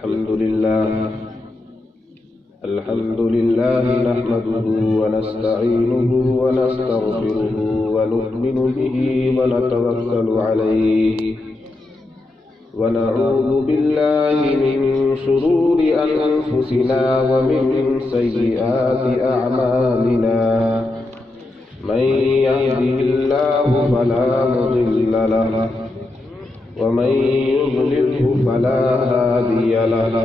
अल्हम्दुलिल्लाह नहमदुहु व नस्तईनुहु व नस्तगफिरुहु व नु'मिनु बिही व नतवक्कलु अलैहि व नऊज़ु बिल्लाहि मिन शुरूरि अनफुसिना व मिन सय्यिआति अअमालिना मन यहदिहिल्लाहु फला मुदिल्ल लहु व मन युद्लिल्हु फला हादिय लहु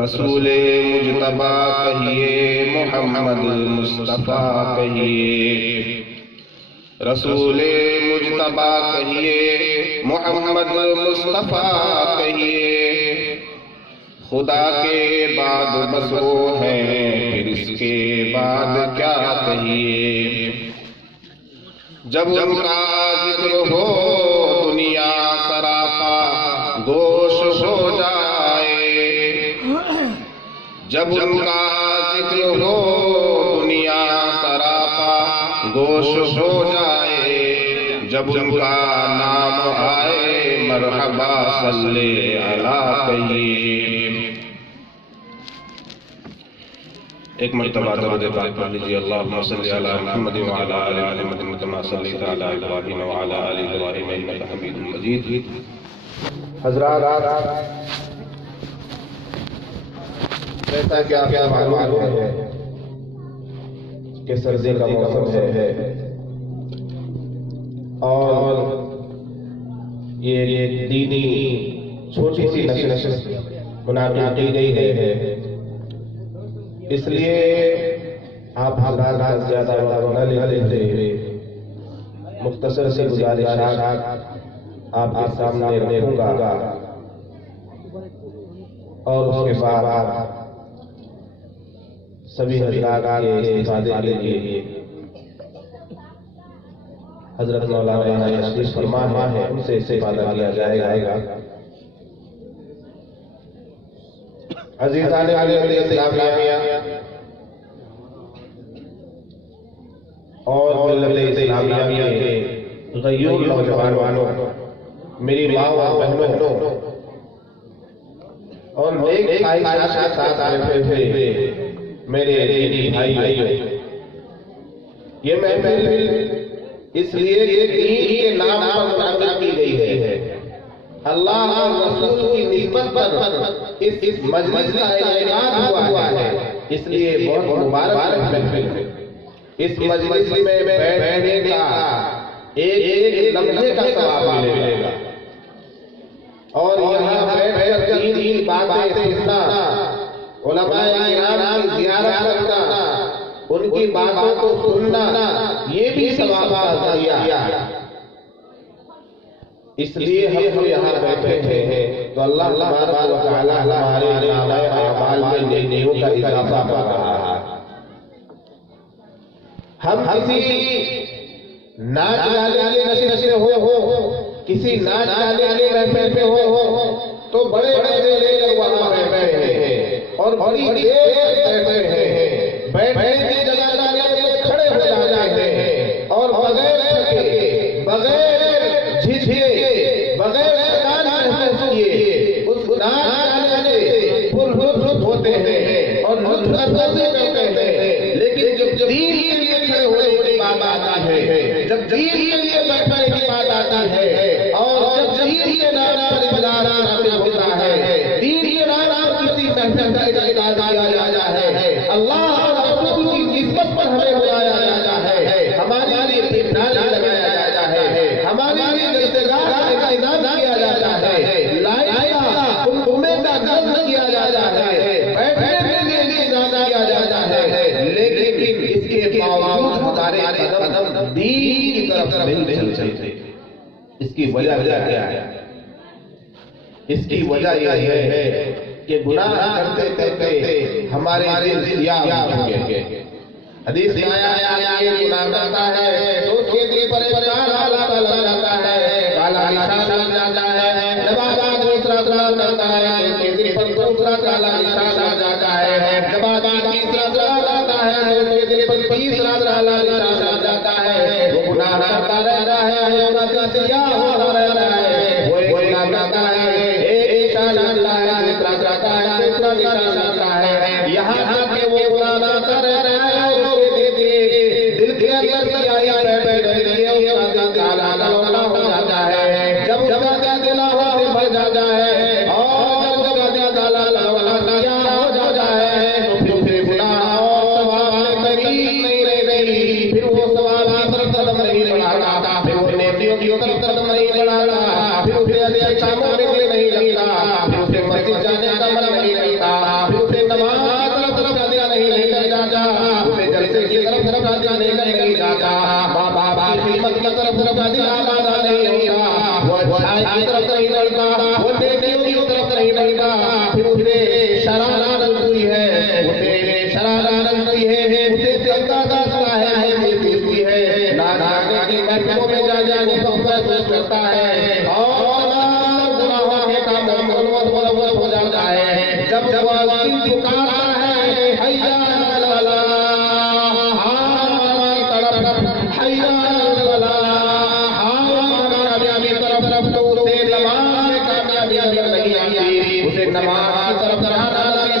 रसूल मुजतबा कहिए, मोहम्मद मुस्तफा कहिए। रसूल मुजतबा कहिए, मोहम्मद मुस्तफा कहिए। खुदा के बाद बस वो हैं, फिर इसके बाद क्या कहिए। जब उनका जिक्र हो दुनिया सरापा गोश हो जाए। जब उनका जिक्र हो दुनिया सरापा गोश हो जाए। जब उनका नाम आए मरहबा सल्ले अला कहिए। एक मर्तबा दरूद पाक पढ़ लीजिए। अल्लाहुम्मा सल्लि अला मुहम्मद व अला आलि मुहम्मद कमा सल्लैता अला इब्राहीम व अला आलि इब्राहीम इन्नका हमीदुम मजीद। हज़रात, जैसा कि आपको मालूम है कि सर्दी का मौसम है और ये दीनी छोटी सी नशिश मुनाफी की गई है, इसलिए आप हालात ज्यादा न लेते मुख्तसर से गुजारिश आपके सामने रखूंगा और उसके बाद सभी हज़रात के इस्तेमाल के लिए हजरत मौलाना तशरीफ फरमा है, उनसे इस्तेमाल किया जाएगा। अज़ीज़ान इस्लामिया और मिल्लत इस्लामिया के गयूर नौजवानों, मेरी माँ और बहनों और नेक ख्वाहिशात साथ आए हुए मेरे दीनी भाइयों, ये महफिल इसलिए दीन के नाम पर मुनाज़ा की गई है। अल्लाह और रसूल की निस्बत पर इस मजलिस का इनेकाद हुआ है, इसलिए बहुत मुबारक महफिल है। इस मजलिस में बैठने का एक लम्हे का सवाब मिलेगा और यहाँ बैठकर तीन बातें सुनना, उलमाए किराम की ज़ियारत करना, उनकी बातों को सुनना, ये भी सवाब का ज़रिया। इसलिए हम यहाँ बैठे हैं तो अल्लाह तबारक व तआला हमारे अमाल में नेकियों का इजाफा कर रहा है। हम किसी नाच गाने वाले नशे में हो, किसी नाच गाने वाले महफिल में हो तो बड़े बड़े लोग वहाँ बैठे हैं और बड़ी देर बैठे हैं। बैठने की जगह खड़े हो जाते हैं और बगैर थके, बगैर झिझके, बगैर थकान महसूस किए उस नाच गाने से पुरसुर होते हैं और मुतअस्सिर करते हैं। लेकिन जब दीन के लिए खड़े बावजूद हमारे कदम दीन की तरफ नहीं चलते। इसकी वजह क्या है? इसकी वजह यह है कि गुनाह करते करते हमारे दिल सियाह हो गए। हदीस में आया ये गुनाह करता है तो उसके दिल पर काला लग जाता है, काला निशान लग जाता है। जब आदमी दूसरा गुनाह करता है तो उसके दिल पर दूसरा काला निशान लग जाता है। जब आदमी तीसरा गुनाह करता है तो उसके दिल पर तीसरा काला निशान लग जाता है। वो गुनाह करता रहता है, उसका दिल सियाह होता रहता है। वो गुनाह करता है, एक निशान लगता है, दूसरा करता है, दूसरा निशान लगता है। यहाँ तक कि वो गुनाह करता रहता है, दिल के अंदर सियाही बैठ जाती है, उसका काला लौटा हो जाता है। जब उसका दिल हवा से भर जाता है और उसका दिल काला लौटा सियाह हो जाता है तो फिर गुनाह और सवाब में करीब नहीं रह गई। फिर वो सवाब की तरफ कदम नहीं बढ़ाता, फिर वो नेकियों की तरफ कदम नहीं बढ़ाता, फिर उसे अच्छे कामों में दिल नहीं लगता, फिर उसे मस्जिद जाने का मन नहीं लगता, फिर उसे नमाज तरफ का दिल नहीं लग जाता, उसे जलसे की तरफ का दिल नहीं जाता, माँ बाप की खिदमत की तरफ का दिल आबादा नहीं होता, वो अच्छाई की तरफ नहीं बढ़ता, वो नेकियों की तरफ नहीं बढ़ता। फिर उसे शरारत हुई है, उसे शरारत हुई है, उसे चलता जाता है, महसूस हुई है, ना जाने की महफिलों में जा जाने को महसूस करता है और गुनाहों का मन हो जाता है। जब जब दिल पुकारता है हैया नमाज की तरफ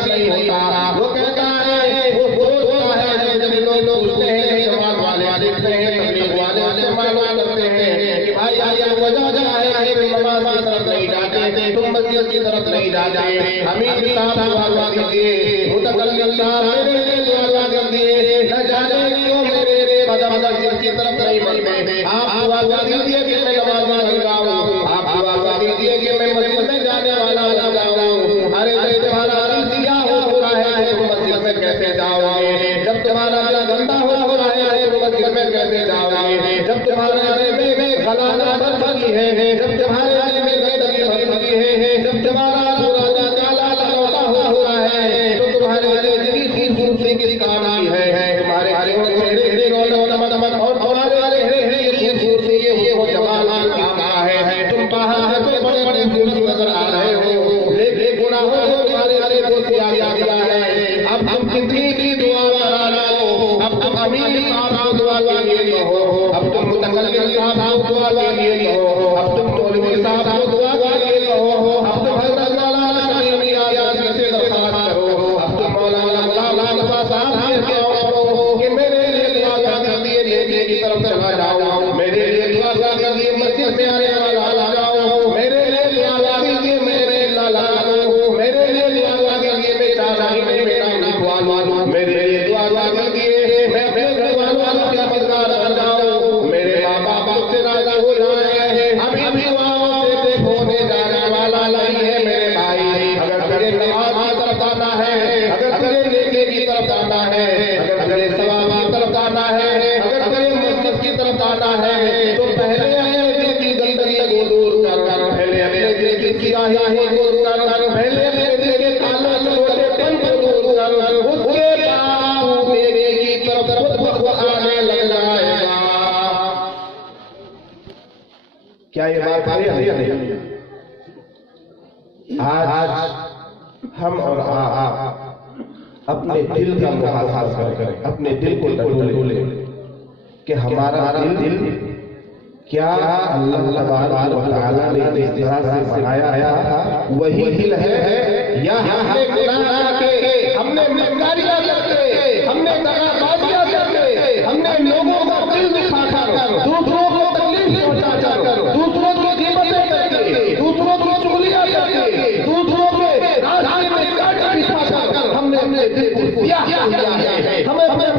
नहीं होता। वो कहता है, वो सोचता है, जब लोग पूछते हैं जमात वाले देखते हैं, तबलीग वाले मालूम करते हैं कि भाई आया वजह क्या है, तुम नमाज की तरफ नहीं जाते, तुम मस्जिद की तरफ नहीं जाते। हमीद साहब दुआ कीजिए, मुतकल्लिम साहब मेरे लिए दुआ कीजिए, न जाने क्यों मेरे कदम मस्जिद की तरफ नहीं बढ़ते। आप दुआ कीजिए कि मैं नमाज नहीं गाऊं, आप दुआ कीजिए कि मैं मस्जिद में जाने वाला हो जाऊं। अरे तुम्हारा दिल सियाह हो रहा है तो मस्जिद में कैसे जाओगे? जब तुम्हारा दिल गंदा हो रहा है तो मस्जिद में कैसे जाओगे? जब तुम्हारे दिल में खलाना भरी है, जब तुम्हारे दिल में गंदगी भरी है, जब तुम्हारा पूरा काला लौटा हो रहा है तो तुम्हारे दिल की खूबसूरती किस काम की है? तुम्हारे चेहरे और तुम्हारे खूबसूरती ये वो जमाल कहाँ है? तुम बाहर है तो बड़े बड़े खूबसूरत नजर आ रहे हो, गुनाहों को तुम्हारे को सिया गया है। अब हम कितनी भी दुआ करा लो, अब तुम अमीर साहब दुआ के लिए हो, अब तुम मुतकल्लिम साहब दुआ के लिए हो, अब तुम मौलवी साहब दुआ के लिए हो, अब तुम हज़रत मौलाना शमीम आजाद से दरख्वास्त करो, अब तुम मौलाना साहब के कहो कि मेरे लिए दुआ कर दिए, नेकी की तरफ चला जाओ, मेरे लिए दुआ कर दिए, मस्जिद में आने वाला जाओ, मेरे लिए दुआ कर दिए, मेरे लाला मेरे लिए दुआ कर दिए, मैं चाहता ही नहीं मेरा वालों मेरे लिए दुआ कर दिए, मैं अपने घर वालों का मददगार बन जाऊं, मेरे माँ बाप से राजा हो रहे हैं, अभी वहाँ से होने जाने वाला नहीं है मेरे भाई। अगर तुझे नमाज की तरफ आना है, अगर तुझे नेकी की तरफ आना है, अगर तुझे सवाब की तरफ आना है, अगर तुझे मस्जिद की तरफ आना है तो पहले अपने की गंदगी को दूर कर, पहले अपने दिल की सियाही को दूर कर, पहले अपने दिल के काले लोटेपन को दूर कर, उसके बाद मेरे की तरफ आने लग जाएगा। क्या ये बात है या नहीं? आज हम और आप अपने दिल का मुहासाबा करें, अपने दिल को टटोले कि हमारा दिल क्या अल्लाह तबारक व तआला ने इस तरह से बनाया वही दिल है या हमने गुनाह के, हमने मक्कारियां करके, हमने दगाबाजियां करके, हमने लोगों का दिल दुखाकर, दूसरों को तकलीफ पहुंचाकर, दूसरों की गिबतें करके, दूसरों की चुगलियां करके, दूसरों के रास्ते में कांटे बिछाकर हमने अपने दिल को सियाह किया है, हमें अपने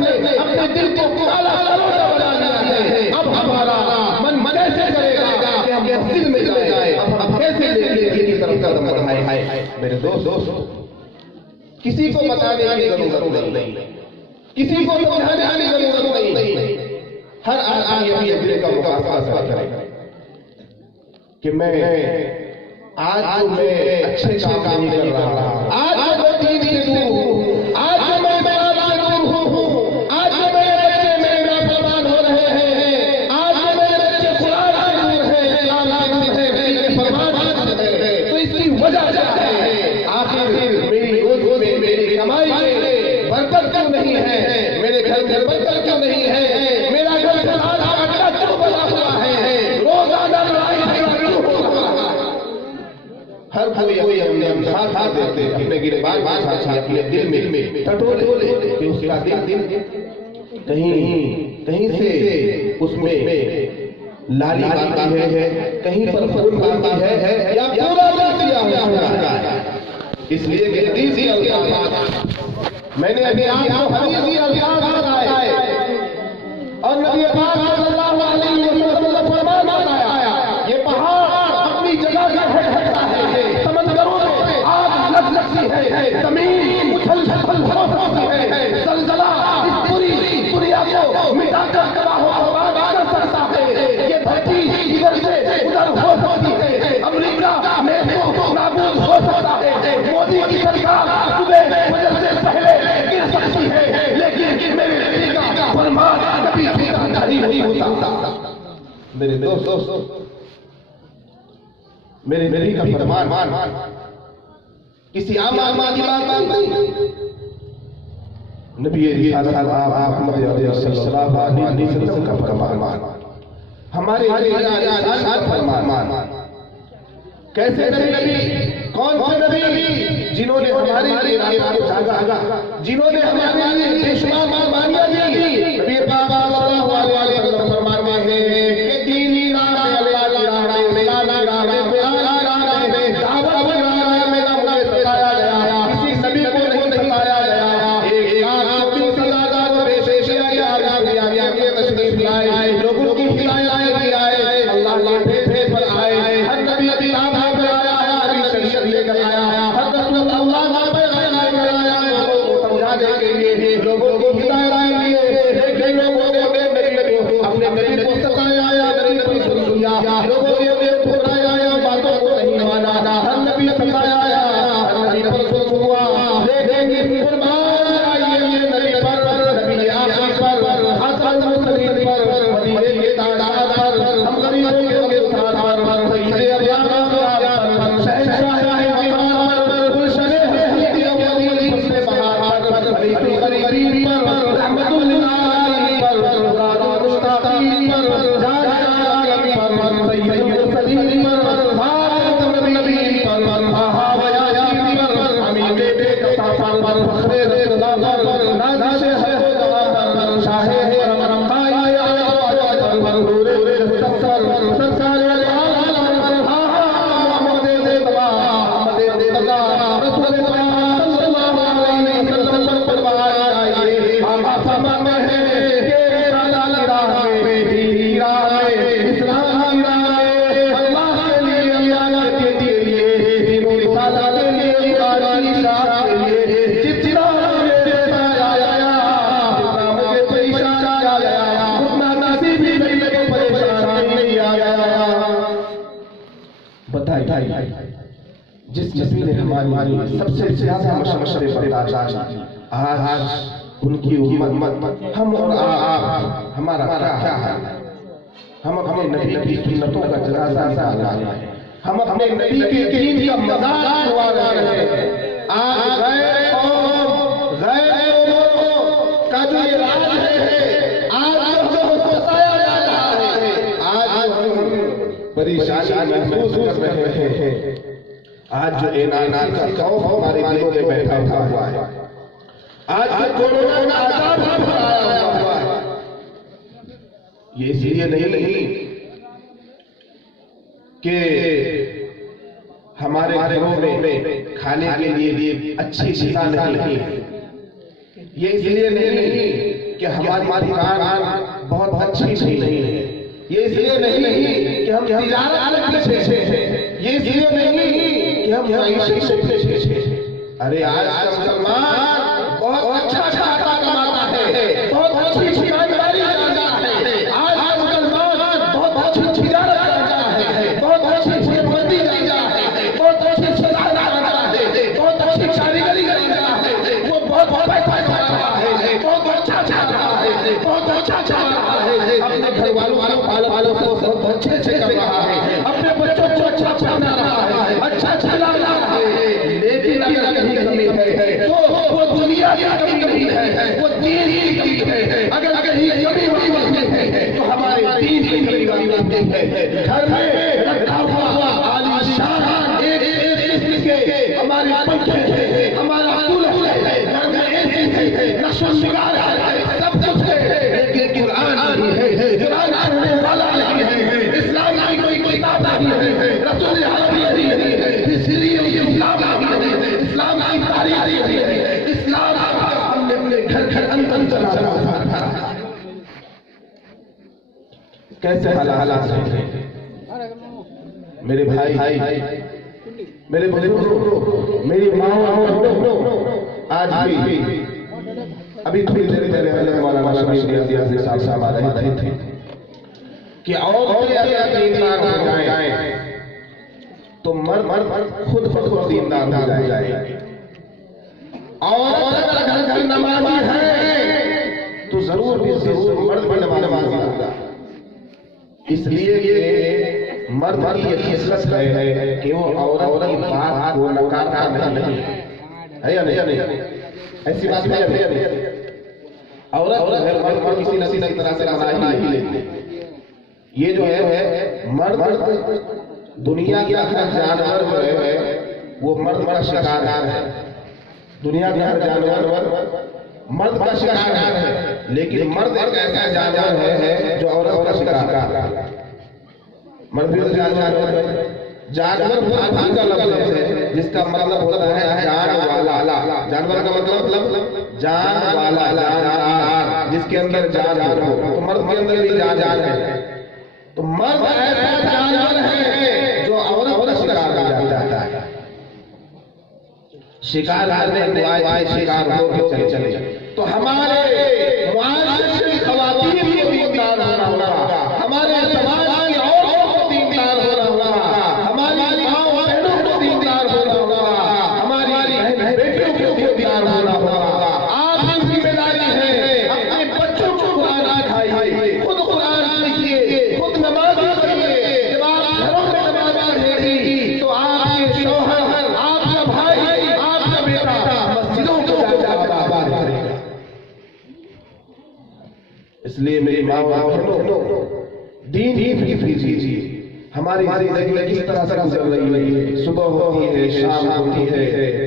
दिल को काला करोड़ा बना दिया है। अब हमारा मन कैसे करेगा कि हम मस्जिद में जाए, अब कैसे नेकी की तरफ कदम बढ़ाए? मेरे दोस्त, किसी को बताने की जरूरत नहीं, किसी को समझाने की जरूरत नहीं, आदमी दिल का मुकाबला करेगा कि मैं आज मैं अच्छे काम नहीं कर रहा, आज मैं दीन से दूर हूँ, आज मैं इबादत से दूर हूँ, आज मेरे बच्चे मेरे नाफरमान हो रहे हैं, आज मेरे बच्चे कुरान से दूर हैं, इस्लाम से दूर हैं, मेरे फरमान से दूर हैं। तो इसकी वजह क्या है? आखिर मेरी रोज में मेरी कमाई में बरकत क्यों नहीं है? मेरे घर में बरकत क्यों नहीं है? मेरा घर सलाद का अड्डा क्यों बना हुआ है? रोजाना लड़ाई झगड़ा क्यों हो रहा है? हर कोई हम साथ देते अपने गिरबान अपने दिल में टटोले कि उसका दिल कहीं से उसमें लाली बाकी है, कहीं पर फूल बाकी है, या पूरा दिया हुआ है। इसलिए हदीसी अल्फाज मैंने अभी आपको हदीसी अल्फाज बताए और नबी पाक सल्लल्लाहु अलैहि वसल्लम फरमाया ये पहाड़ अपनी जगह हटता है, समंदरों में आग लगती है, जमीन उछल हो सकती है, जलजला इस पूरी दुनिया को मिटाकर तबाह कर सकता है। ये धरती इधर से उधर हो सकती है, अमेरिका में नाबूद हो सकता है, मोदी की सरकार सुबह फजर से पहले गिर सकती है, लेकिन मेरे नबी का फरमान कभी नहीं होता। मेरे दोस्तों, मेरे नबी का फरमान किसी आम आदमी की बात नहीं। नबी सल्लल्लाहु अलैहि वसल्लम का फरमान हमारे फरमान कैसे नबी? कौन से नबी? जिन्होंने हमारे लिए जागा, जिन्होंने हमारे लिए बेशुमार कुर्बानियां दी। नबी पाक सल्लल्लाहु अलैहि वसल्लम फरमाते हैं कि दीनी राह में, अल्लाह की राह में, इस्लाम की राह में, कुरान की राह में, दावत की राह में ना मुझे सताया गया, किसी नबी को नहीं सताया गया। एक लाख 20,000 पेश किया गया कि तशरीफ लाए, लोगों की हिदायत की आए, अल्लाह के भेजे पर आए, हर नबी अभी राह पर आया, हर शरीयत लेकर आया, हर रसूल अल्लाह पर आया, लोगों को समझाने के लिए, लोगों को हिदायत लिए, लेकिन लोगों ने अपने नबी को सताया, नबी को सुनिया, लोगों ने ठुकराया, बातों को नहीं माना, हर नबी सताया, हर नबी पर हुआ, लेकिन कुर्बान आइए नबी पर, नबी आखिर पर, हसन मुसलिम पर, मदीने के तादाद पर, हम गरीबों के उद्धार पर, सैयद अब्यान पर, शहंशाह ईमान पर, गुलशने हस्तियों के फसले बहार पर, गरीबी पर, रहमतुल लिल आलमीन पर, ज़ात मुस्ताक़ी पर, जान पर, सैयद मुरसलीन पर, भारत नबी पर, महावया पर, अमीन बेटा पर, फखरे रज़ा पर, नाज़िश है खुदा पर, शाहे रमरम आया पर, नूरे सत्तर संसार आलम हमदे देवा, हमदे देवा, रसूल सल्लल्लाहु अलैहि वसल्लम पर आए। हम फरमान में है कि अल्लाह की राह में, दीनी राह में, इस्लाम की राह में, अल्लाह के लिए, अल्लाह के लिए, दीन और रिसालत के लिए, इबादत की राह के लिए जितना मुझे आया, जितना मुझे परेशान आया, उतना नसीब भी मेरे को परेशान नहीं आया। बताइए जिस नबी ने हमारी सबसे ज्यादा मशक्क़तें बर्दाश्त की, आज उनकी उम्मत हम और आप, हमारा क्या है? हम अपने नबी की सुन्नतों का जनाजा निकाल रहे हैं, हम अपने नबी के दीन का मज़ाक उड़ा रहे हैं। आज गैर का जो ये राज है, आज हमको सताया जा रहा है, आज हम परेशानी महसूस कर रहे हैं, आज जो ऐनान का खौफ हमारे दिलों में बैठा हुआ है, आज जो कोरोना का आजाद फैलाया हुआ है, ये इसलिए नहीं कि हमारे घरों में खाने के लिए अच्छी चीज़ नहीं, ये इसलिए नहीं कि हमारी दुकान बहुत अच्छी नहीं है, ये इसलिए नहीं कि हम तिजारत के पीछे हैं, ये इसलिए नहीं कि हम मईशत के पीछे हैं। अरे आज का मुसलमान बहुत अच्छा कमाता है, बहुत अच्छी दुकानदारी करता है, आज रहा है, अपने घर वालों को बहुत अच्छे से कर रहा है, अपने बच्चों को अच्छा पढ़ा रहा है, अच्छा खिला रहा है। लेकिन अगर कहीं कमी है तो वो दुनिया की कमी नहीं है, वो दीन की कमी है। अगर कहीं कमी होती है तो हमारे दीन की कमी होती है। घर में रखा हुआ आलीशान एक किस्म के हमारे पंखे हैं, हमारा कुल है, घर में एसी है, नक्शा निगार है, सब कुछ है, लेकिन कुरान नहीं है, कुरान पढ़ने वाला नहीं है, इस्लाम की कोई किताब नहीं है, रसूल नहीं है, इसलिए इस्लाम नहीं है, इस्लाम की तारीख नहीं है, इस्लाम हमने अपने घर अंदर चला रहा था। कैसे हालात हैं मेरे भाई, मेरे बुजुर्गों, मेरी माँ, आज भी अभी थोड़ी देर पहले मौलाना शमीर साहब आ रहे थे कि और दीनदार हो जाए तो मर्द खुद दीनदार हो जाए, और अगर घर नमाज़ी है तो जरूर मर्द नमाज़ी होगा। इसलिए ये मर्द की खिसलत है कि वो औरत की बात को नकारता नहीं है, या नहीं? ऐसी बात है या नहीं? औरत मर्द को किसी न किसी तरह से मना ही लेती। ये जो है मर्द दुनिया का हर जानवर जो है वो मर्द का शिकार है। दुनिया का हर जानवर मर्द का शिकार है, लेकिन मर्द एक ऐसा जानवर है जो औरत का शिकार है। मर्द भी जानवर है, जानवर फारसी का लफ्ज़ है जिसका मतलब होता है जान वाला। जानवर का मतलब जान वाला, जानदार, जिसके अंदर जान हो। तो मर्द के अंदर भी जान है। तो मर्द ऐसा जानवर है जो औरत का शिकार हो जाता है। शिकार करने आए शिकार हो चले। तो हमारे मुआशरे की ख़वातीन को दीनदार होना होगा, हमारे समाज की औरतों को दीनदार होना होगा, हमारी माँ बहनों को दीनदार होना होगा, हमारी बेटियों को दीनदार होना होगा। आपकी जिम्मेदारी है अपने बच्चों को कुरान सिखाइए, खुद कुरान सीखिए, खुद नमाज पढ़िए। जब आप घरों में नमाज पढ़ेगी तो आपके शौहर, आपका भाई, आपका बेटा मस्जिदों को जाकर आबाद करेगा। इसलिए मेरी माँ बहनों, दीन की कीजिए। हमारी जिंदगी किस तरह से गुजर रही है? सुबह होती है, शाम होती है,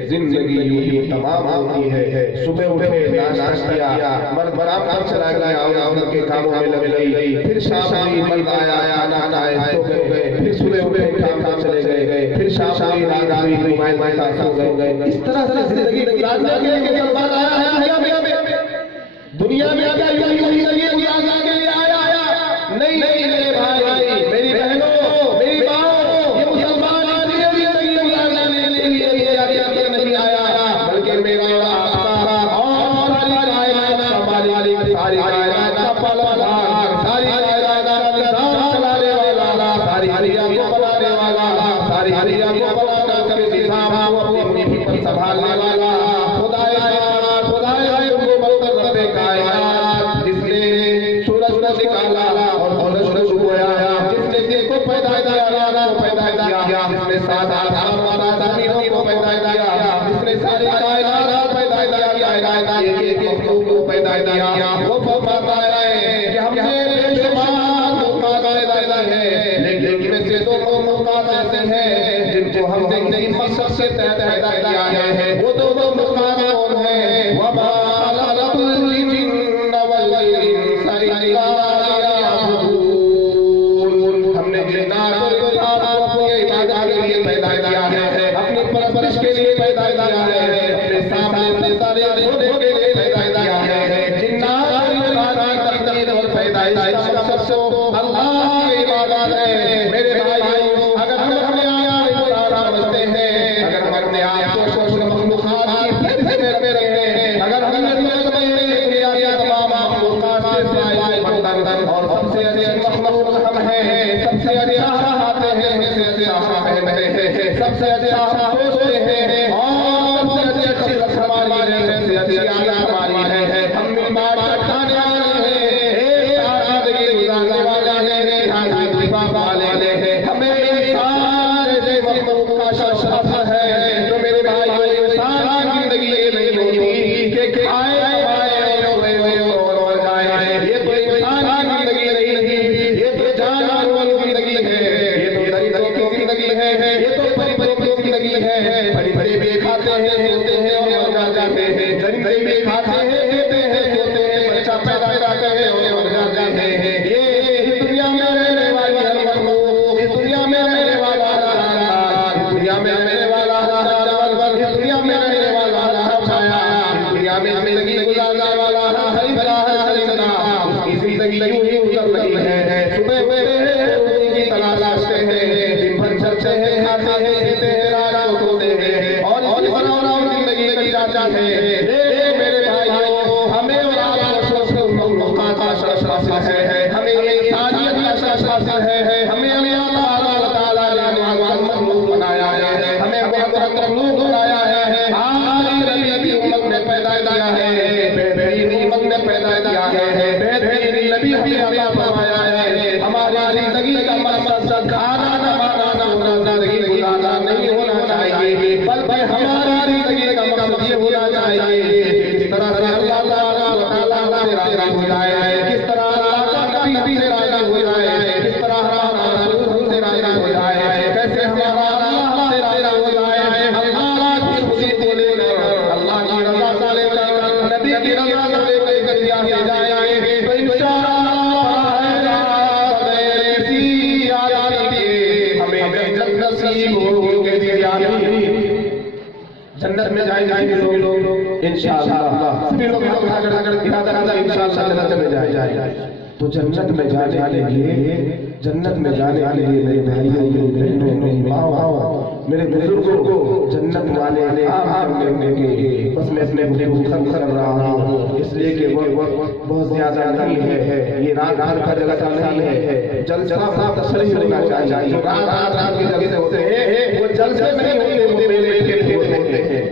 जिंदगी यूं ही तमाम होती है। सुबह उठे, नाश्ता किया, मर्द काम पर चला गया और औरत के कामों में लग गई। फिर शाम हुई, मर्द आया, खाना खाया, सो गए। फिर सुबह उठे, काम पर चले गए। फिर शाम हुई, रात हुई, मोबाइल में सो गए। इस तरह से जिंदगी गुजारने के लिए सलमान आया है दुनिया में क्या जिंदगी गुजारने के लिए आया? नहीं मेरे भाई, मेरी बहनों, मेरी माओ, ये मुसलमान जिंदगी गुजारने के लिए नहीं आया, बल्कि मेरा और सारी कायनात का पालनहार, सारी कायनात का निजाम चलाने वाला, सारी हरिया को बनाने वाला, सारी हरिया को बनाकर के निजाम को अपनी पीठ पर संभालने वाला कायनात, जिसने सूरज को निकाला और सूरज को आया, जिसने दिन को पैदा किया, रात को पैदा किया, जिसने सात आसमान जमीनों को पैदा किया, जिसने सारी कायनात पैदा किया, एक मखलूक को पैदा किया, वो फरमाता है कि हमने बेशुमार मखलूकात पैदा है, लेकिन इनमें से दो मखलूकात ऐसे हैं जिनको हमने किसी मकसद से पैदा किया है। वो दो मखलूकात कौन है? वमा हमने जिन्नात को इबादत के लिए पैदा किया है, अपनी परवरिश के लिए पैदा किया है, अपने सामने से सारे होने के लिए पैदा किया है। जिन्नात की तकदीर और पैदाइश का मकसद अल्लाह की इबादत है। मेरे भाइयों, अगर हम अपने आप को समझते हैं, अगर हम अपने आप को सोच मखलूकात की फिक्र में रखते हैं, अगर हम और सबसे अच्छे मखलूक हम हैं, सबसे अच्छा चाहते हैं, सबसे अच्छा महबूब हैं, सबसे अच्छा सोचते हैं और सबसे अच्छी हमारी है, सबसे अच्छी आदत हमारी है। हम बीमार खाने वाले हैं, जिंदगी यूं ही गुजर रही है। सुबह में की तलाश करते हैं, दिन भर चलते हैं, खाते हैं, पीते हैं, रात को सोते हैं और जिंदगी कट जाती है। मेरे भाइयों, हमें और आपको मौका का शासन है, हमें साजियत का शासन है, हमें अल्लाह ताला ने मखलूक बनाया है, हमें मखलूक बनाया है। हमारी नबी उम्मत ने पैदा किया है, बेहतरीन उम्मत ने पैदा किया है, बेहतरीन नबी भी अता फरमाया है। हमारी जिंदगी का मकसद खाना नमाना जिंदगी गुजारना नहीं होना चाहिए, बल्कि हमारी जिंदगी का मकसद ये होना चाहिए किस तरह से अल्लाह ताला से राजी हो जाए, किस तरह अल्लाह का नबी से राजी हो जाए, किस तरह हमारा रसूल से राजी हो जाए, कैसे हमारा अल्लाह से राजी हो जाए। अल्लाह की खुशी को लेकर, अल्लाह की रज़ा को लेकर, नबी की रज़ा को लेकर जाए तो इंशाअल्लाह हमें जन्नत नसीब होगी। जन्नत में जाएंगे लोग इंशाअल्लाह, सभी लोग इरादा इंशाअल्लाह जन्नत में जाएंगे। तो जन्नत में जाने के लिए मेरे भाइयों, मेरी बहनों, मेरी माँ, मेरे बुजुर्गों को जन्नत वाले आम करने के बस मैं अपने को खत्म कर रहा हूँ, इसलिए कि वो बहुत ज्यादा नहीं है। ये रात का जलसा नहीं है, जलसा तसल्ली होना चाहिए। रात के जलसे होते हैं वो जलसे नहीं होते, वो मेले के होते हैं।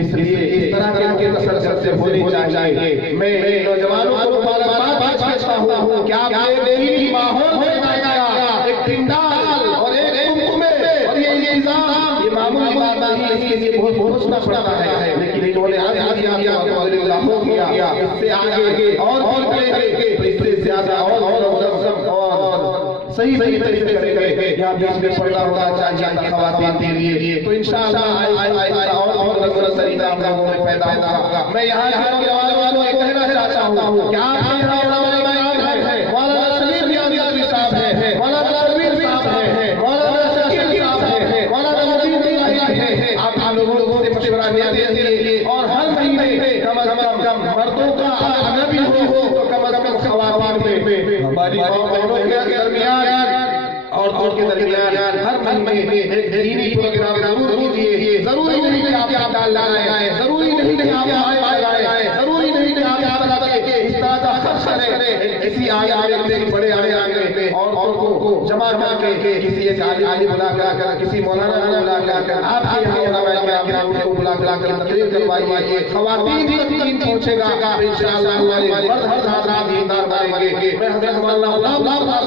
इसलिए इस तरह के तसल्सल से होनी चाहिए। मैं नौजवानों को बात कहता हूँ, क्या आपने माहौल में बनाया एक पिंडाल और एक कुंभ में, और ये इंतजाम ये मामूली बात नहीं है, इसके लिए बहुत सोचना पड़ता है। लेकिन इन्होंने हो गया, इससे आगे और करेंगे तो इससे ज्यादा और सही तरीके से यहाँ बीच में पड़ना होगा चाहिए खवातीन के लिए। तो इंशाअल्लाह और तरीका हम लोगों में पैदा होगा। मैं यहाँ वालों को कहना चाहता हूँ, क्या आप लोगों से मशवरा दीजिए और हर महीने कम मर्दों का अगर भी हो तो कम खवातीन में हमारी बहनों के दरमियान और के दरमियान हर महीने एक दीनी प्रोग्राम जरूर कीजिए। जरूरी नहीं कि आप डाल लाए, जरूरी नहीं कि आप आए, जरूरी नहीं कि आप इस तरह का खर्च करें किसी आगे बड़े आगे और को जमा करके किसी एक आलिम बुला कर, किसी मौलाना बुला कर, आपके यहाँ को बुला कर तकरीर करवाइए। खवातीन तक पहुंचेगा इंशाअल्लाह, हमारे मर्द हज़रात दीनदार बनेंगे। मैं हज़रत मौलाना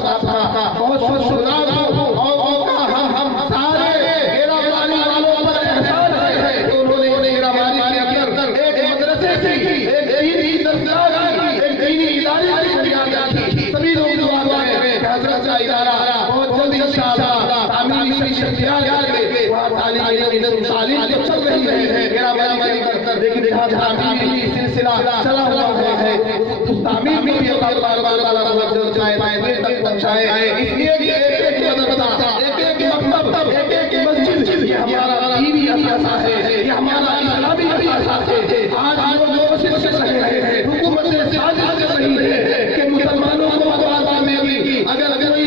साहब बहुत बहुत हम सारे मेरा वालों पर एहसान है, उन्होंने मेरा वाली के अंदर एक मदरसे की, एक दीनी दरगाह, एक दीनी इदारे की बुनियाद की। सभी लोग दुआ करें कि हज़रत का इदारा बहुत जल्दी इंशाअल्लाह तामीरी शख्सियत के वहाँ तालीम जो चल रही है, मेरा वाली कर लेकिन तामीरी सिलसिला चला हुआ है, उस तामीर में भी अल्लाह ताला पहुंचाए। इसलिए एक मस्जिद ये हमारा दीनी असासा है, ये हमारा इस्लामी असासा है। आज लोग कोशिश कर रहे हैं, हुकूमत से साजिश कर रही है कि मुसलमानों को बर्बाद करने की अगर कोई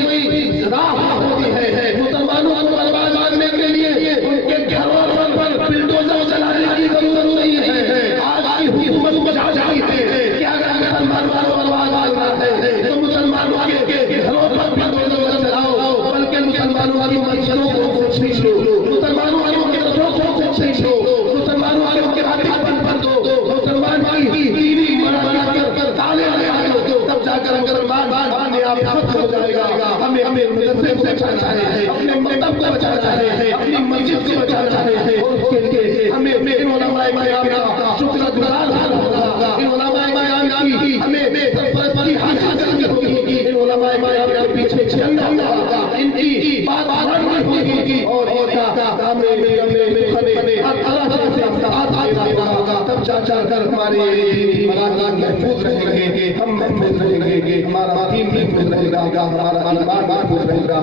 राह होती है, मुसलमानों को बर्बाद करने के लिए उनके घरों पर बिल्डोजर चलाने की जरूरत नहीं है। आज की हुकूमत बचा जाती है कि अगर मुसलमानों को बर्बाद करना है तो मुसलमानों के घरों पर बिल्डोजर चलाओ, बल्कि मुसलमानों की मस्जिदों को छीन लो, मुसलमानों के घरों को छीन लो, मुसलमानों के हाथ पर दो, मुसलमान की दीनी मर्यादा कर ताले लगा दो, तब जाकर मुसलमान अपने आप खत्म हो जाएगा। हमें मदरसे को बचाना है, अपने मकतब को बचाना है, अपनी मस्जिद को बचाना है, और उसके लिए हमें इन उलमाए किराम का शुक्रगुजार होगा। इन उलमाए किराम की हमें सरपरस्ती हासिल करनी होगी, इन उलमाए किराम के पीछे चलना होगा, इनकी बात माननी होगी और तब जाकर हमारे महफूज रहेंगे, हम महफूज रहेंगे, हमारा दीन महफूज रहेगा, हमारा ईमान महफूज रहेगा।